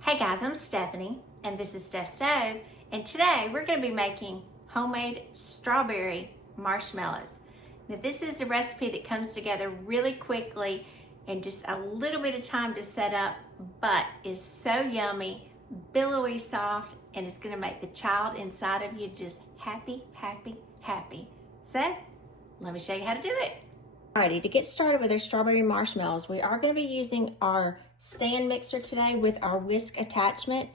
Hey guys, I'm Stephanie and this is Steph Stove, and today we're going to be making homemade strawberry marshmallows. Now this is a recipe that comes together really quickly and just a little bit of time to set up, but is so yummy, billowy soft, and it's going to make the child inside of you just happy, happy, happy. So let me show you how to do it. Alrighty, to get started with our strawberry marshmallows, we are going to be using our stand mixer today with our whisk attachment.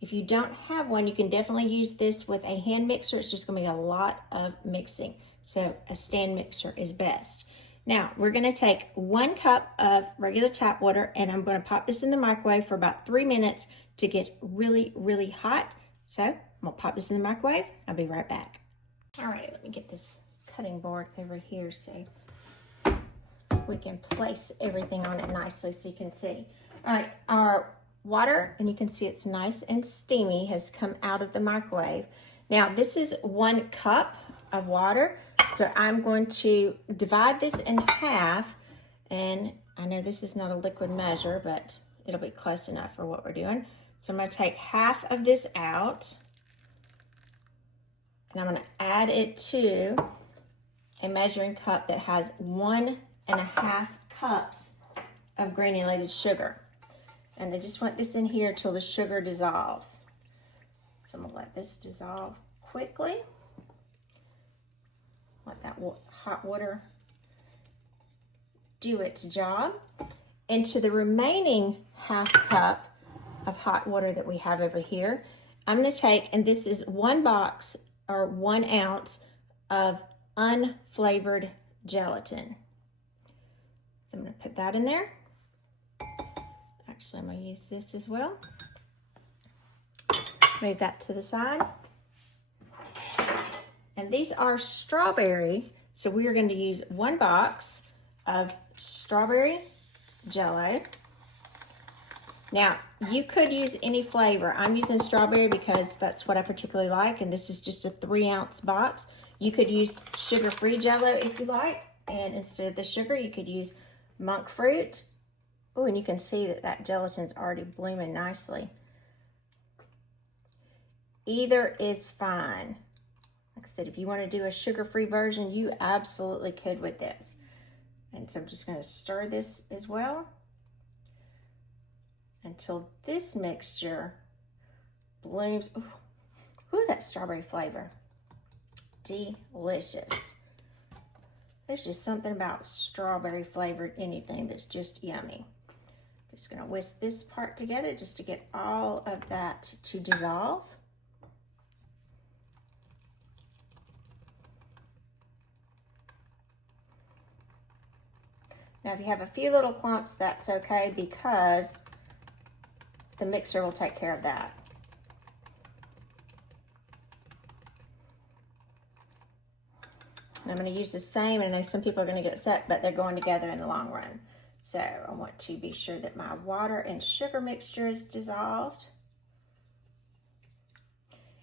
If you don't have one, you can definitely use this with a hand mixer. It's just going to be a lot of mixing, so a stand mixer is best. Now, we're going to take 1 cup of regular tap water, and I'm going to pop this in the microwave for about 3 minutes to get really, really hot. So I'm going to pop this in the microwave. I'll be right back. Alright, let me get this cutting board over here so we can place everything on it nicely so you can see. All right, our water, and you can see it's nice and steamy, has come out of the microwave. Now, this is 1 cup of water, so I'm going to divide this in half, and I know this is not a liquid measure, but it'll be close enough for what we're doing. So I'm going to take half of this out, and I'm going to add it to a measuring cup that has 1.5 cups of granulated sugar. And I just want this in here till the sugar dissolves. So I'm gonna let this dissolve quickly. Let that hot water do its job. And to the remaining half cup of hot water that we have over here, I'm gonna take, and this is 1 box or 1 ounce of unflavored gelatin. So I'm going to put that in there. Actually, I'm going to use this as well. Move that to the side. And these are strawberry, so we are going to use 1 box of Strawberry Jell-O. Now, you could use any flavor. I'm using strawberry because that's what I particularly like, and this is just a 3-ounce box. You could use sugar-free Jell-O if you like, and instead of the sugar, you could use monk fruit. Oh, and you can see that that gelatin's already blooming nicely. Either is fine. Like I said, if you want to do a sugar-free version, you absolutely could with this. And so I'm just going to stir this as well until this mixture blooms. Ooh, that strawberry flavor. Delicious. There's just something about strawberry flavored anything that's just yummy. Just gonna whisk this part together just to get all of that to dissolve. Now, if you have a few little clumps, that's okay because the mixer will take care of that. I'm going to use the same, and I know some people are going to get upset, but they're going together in the long run. So I want to be sure that my water and sugar mixture is dissolved.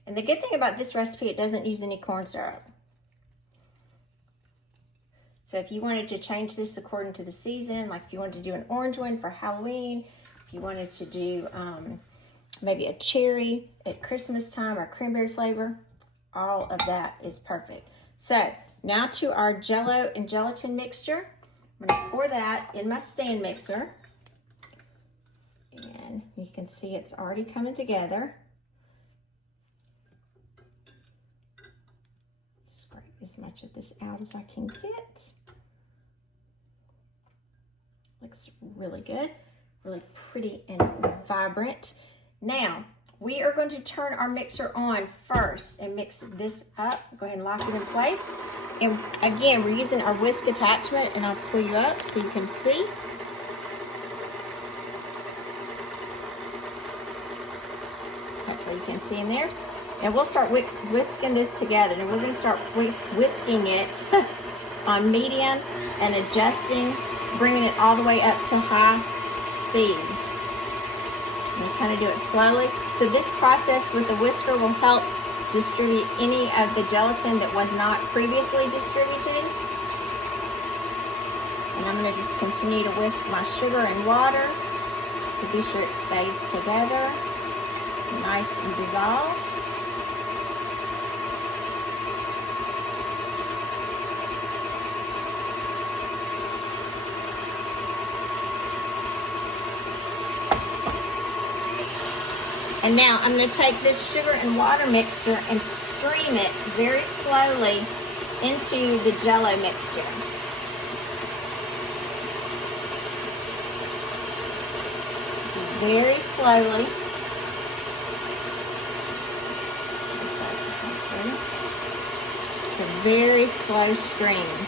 And the good thing about this recipe, it doesn't use any corn syrup. So if you wanted to change this according to the season, like if you wanted to do an orange one for Halloween, if you wanted to do maybe a cherry at Christmas time or cranberry flavor, all of that is perfect. So now to our Jell-O and gelatin mixture. I'm going to pour that in my stand mixer. And you can see it's already coming together. Scrape as much of this out as I can get. Looks really good, really pretty and vibrant. Now, we are going to turn our mixer on first and mix this up. Go ahead and lock it in place. And again, we're using our whisk attachment, and I'll pull you up so you can see. Hopefully you can see in there. And we'll start whisking this together. And we're going to start whisking it on medium and adjusting, bringing it all the way up to high speed. And kind of do it slowly. So this process with the whisker will help distribute any of the gelatin that was not previously distributed. And I'm going to just continue to whisk my sugar and water. to be sure it stays together, nice and dissolved. And now I'm going to take this sugar and water mixture and stream it very slowly into the Jell-O mixture. Just very slowly. It's a very slow stream.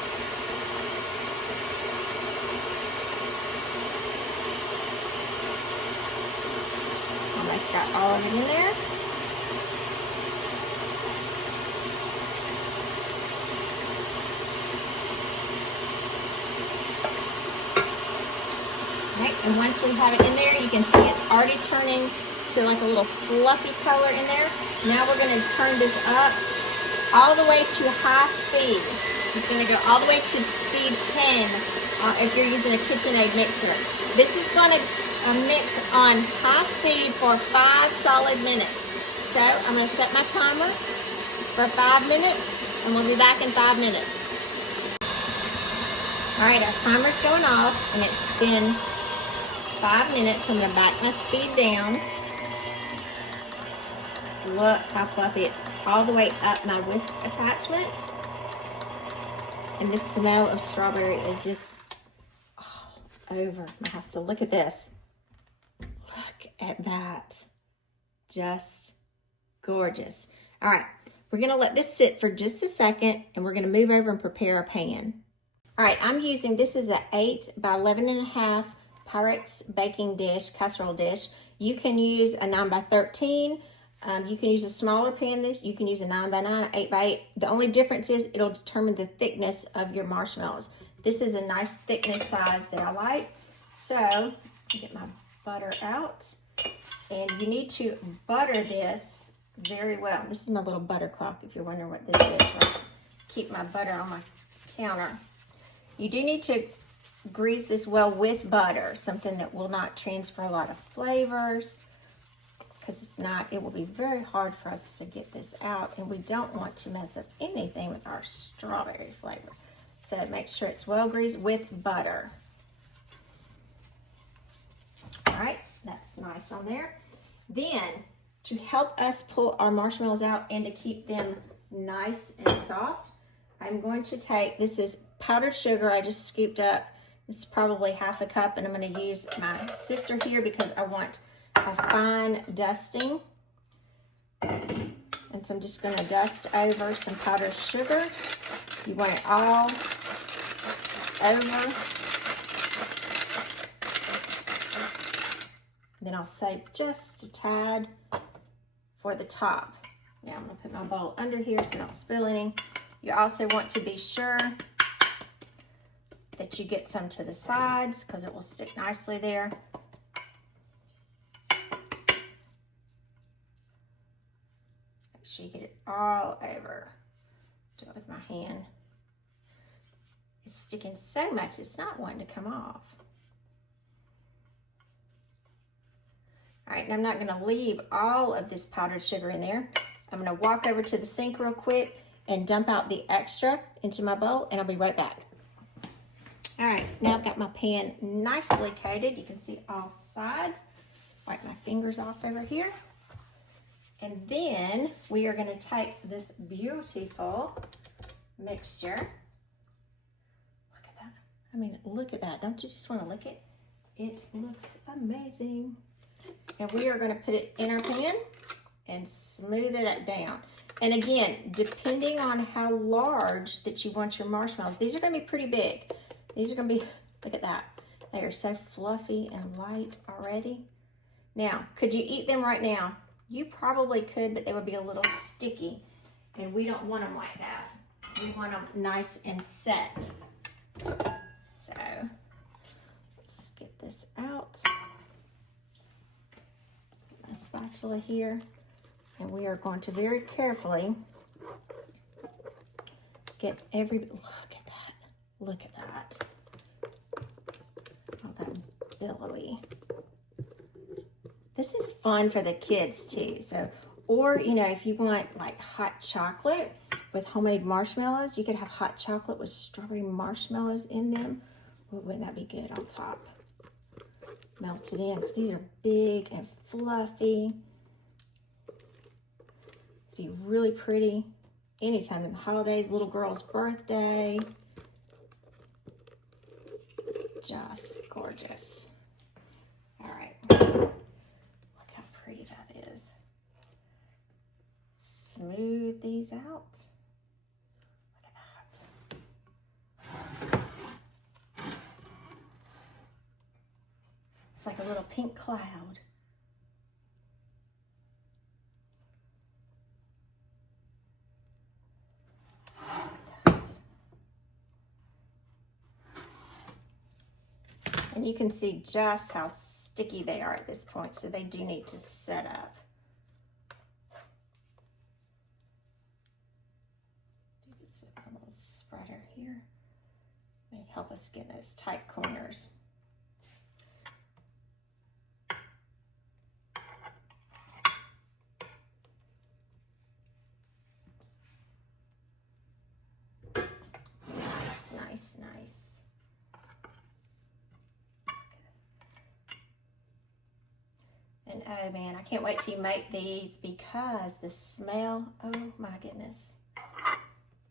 Almost got all of it in there. Right, and once we have it in there, you can see it's already turning to like a little fluffy color in there. Now we're going to turn this up all the way to high speed. It's going to go all the way to speed 10 if you're using a KitchenAid mixer. This is going to mix on high speed for 5 solid minutes. So I'm going to set my timer for 5 minutes, and we'll be back in 5 minutes. All right, our timer's going off, and it's been 5 minutes. I'm going to back my speed down. Look how fluffy it's all the way up my whisk attachment. And the smell of strawberry is just all over my house. So look at this. Look at that. Just gorgeous. All right, we're going to let this sit for just a second, and we're going to move over and prepare a pan. All right, I'm using, this is an 8 by 11.5 Pyrex baking dish, casserole dish. You can use a 9 by 13. You can use a smaller pan. You can use a 9 by 9, 8 by 8. The only difference is it'll determine the thickness of your marshmallows. This is a nice thickness size that I like. So, get my butter out. And you need to butter this very well. This is my little butter clock, if you're wondering what this is. Right? Keep my butter on my counter. You do need to grease this well with butter, something that will not transfer a lot of flavors, because if not, it will be very hard for us to get this out, and we don't want to mess up anything with our strawberry flavor. So make sure it's well greased with butter. All right, that's nice on there. Then, to help us pull our marshmallows out and to keep them nice and soft, I'm going to take, this is powdered sugar I just scooped up. It's probably half a cup, and I'm going to use my sifter here because I want a fine dusting. And so I'm just going to dust over some powdered sugar. You want it all over. Then I'll save just a tad for the top. Now I'm going to put my bowl under here so I don't spill any. You also want to be sure that you get some to the sides because it will stick nicely there. Make sure you get it all over. Do it with my hand. It's sticking so much, it's not wanting to come off. All right, and I'm not going to leave all of this powdered sugar in there. I'm going to walk over to the sink real quick and dump out the extra into my bowl, and I'll be right back. All right, now I've got my pan nicely coated. You can see all sides. Wipe my fingers off over here. And then we are going to take this beautiful mixture. Look at that. I mean, look at that. Don't you just want to lick it? It looks amazing. And we are going to put it in our pan and smooth it down. And again, depending on how large that you want your marshmallows, these are going to be pretty big. These are going to be, look at that. They are so fluffy and light already. Now, could you eat them right now? You probably could, but they would be a little sticky. And we don't want them like that. We want them nice and set. So, let's get this out. My spatula here. And we are going to very carefully get every, look at that. Look at that. All that billowy This is fun for the kids too. So, or, you know, if you want like hot chocolate with homemade marshmallows, you could have hot chocolate with strawberry marshmallows in them. Well, wouldn't that be good on top? Melt it in, because these are big and fluffy. Be really pretty anytime in the holidays, little girl's birthday. Just gorgeous. All right, look how pretty that is. Smooth these out. Look at that. It's like a little pink cloud. And you can see just how sticky they are at this point, so they do need to set up. Do this with a little spreader here. May help us get those tight corners. Nice, nice, nice. And oh man, I can't wait till you make these, because the smell, oh my goodness.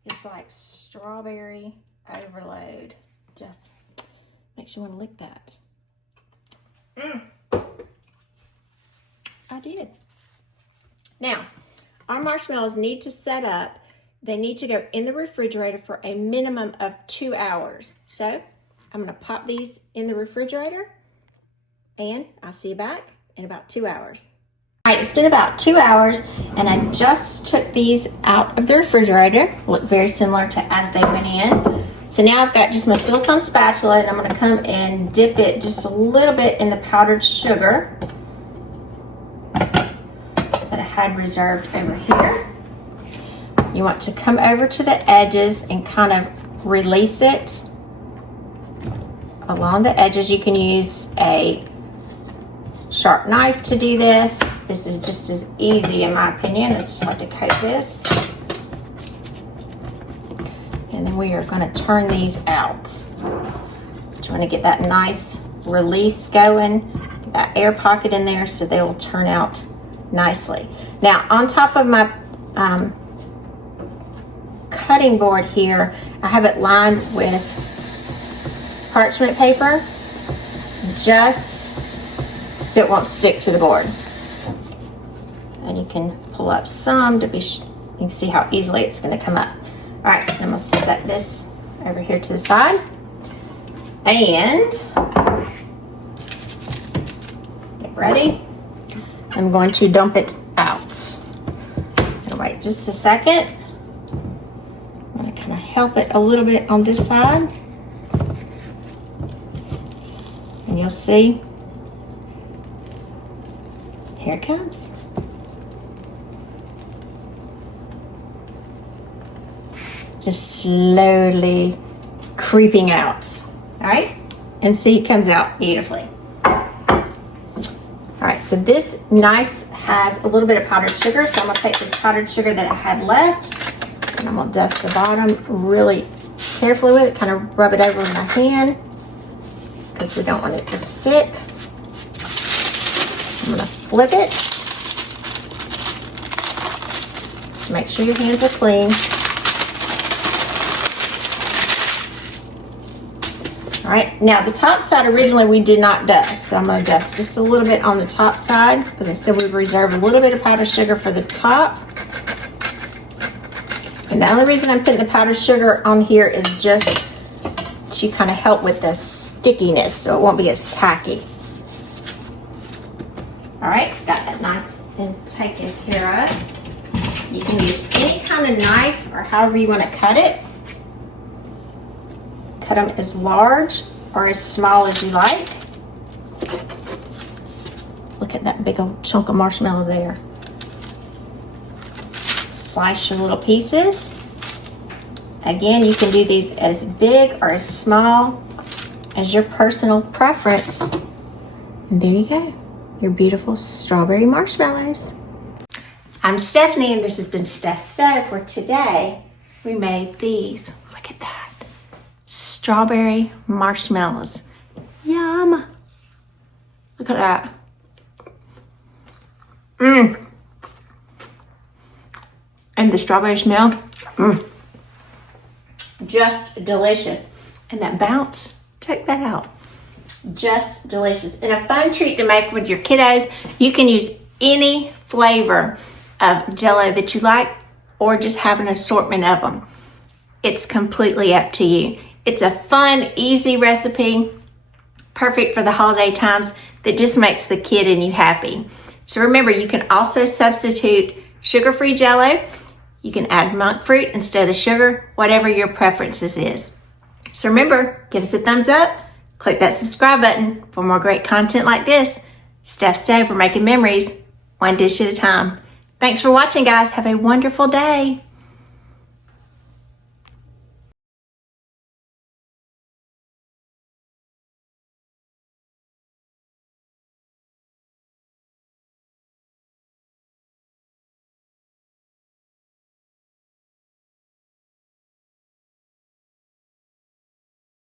It's like strawberry overload. Just makes you want to lick that. I did. Now, our marshmallows need to set up. They need to go in the refrigerator for a minimum of 2 hours. So I'm going to pop these in the refrigerator, and I'll see you back in about 2 hours. All right, it's been about 2 hours, and I just took these out of the refrigerator. Look very similar to as they went in. So now I've got just my silicone spatula, and I'm going to come and dip it just a little bit in the powdered sugar that I had reserved over here. You want to come over to the edges and kind of release it along the edges. You can use a sharp knife to do this. This is just as easy in my opinion. I just like to coat this. And then we are going to turn these out. Trying to get that nice release going, that air pocket in there, so they will turn out nicely. Now on top of my cutting board here, I have it lined with parchment paper, just so it won't stick to the board. And you can pull up some to be, you can see how easily it's going to come up. All right, I'm going to set this over here to the side, and get ready. I'm going to dump it out. I'll wait just a second. I'm going to kind of help it a little bit on this side, and you'll see. Here it comes. Just slowly creeping out. All right, and see, it comes out beautifully. All right, so this nice has a little bit of powdered sugar, so I'm gonna take this powdered sugar that I had left, and I'm gonna dust the bottom really carefully with it, kind of rub it over in my hand, because we don't want it to stick. I'm gonna flip it. Just make sure your hands are clean. All right, now the top side originally we did not dust, so I'm going to dust just a little bit on the top side. As I said, we've reserved a little bit of powdered sugar for the top. And the only reason I'm putting the powdered sugar on here is just to kind of help with the stickiness, so it won't be as tacky. All right, got that nice and taken care of. You can use any kind of knife or however you want to cut it. Cut them as large or as small as you like. Look at that big old chunk of marshmallow there. Slice your little pieces. Again, you can do these as big or as small as your personal preference. And there you go. your beautiful strawberry marshmallows. I'm Stephanie, and this has been Steph's Stove, where today we made these. Look at that. Strawberry marshmallows. Yum. Look at that. Mmm. And the strawberry smell. Mmm. Just delicious. And that bounce, check that out. Just delicious. And a fun treat to make with your kiddos. You can use any flavor of Jell-O that you like, or just have an assortment of them. It's completely up to you. It's a fun, easy recipe, perfect for the holiday times, that just makes the kid and you happy. So remember, you can also substitute sugar-free Jell-O. You can add monk fruit instead of the sugar, whatever your preferences is. So remember, give us a thumbs up, click that subscribe button for more great content like this. Steph's Stove, we're making memories, one dish at a time. Thanks for watching, guys. Have a wonderful day.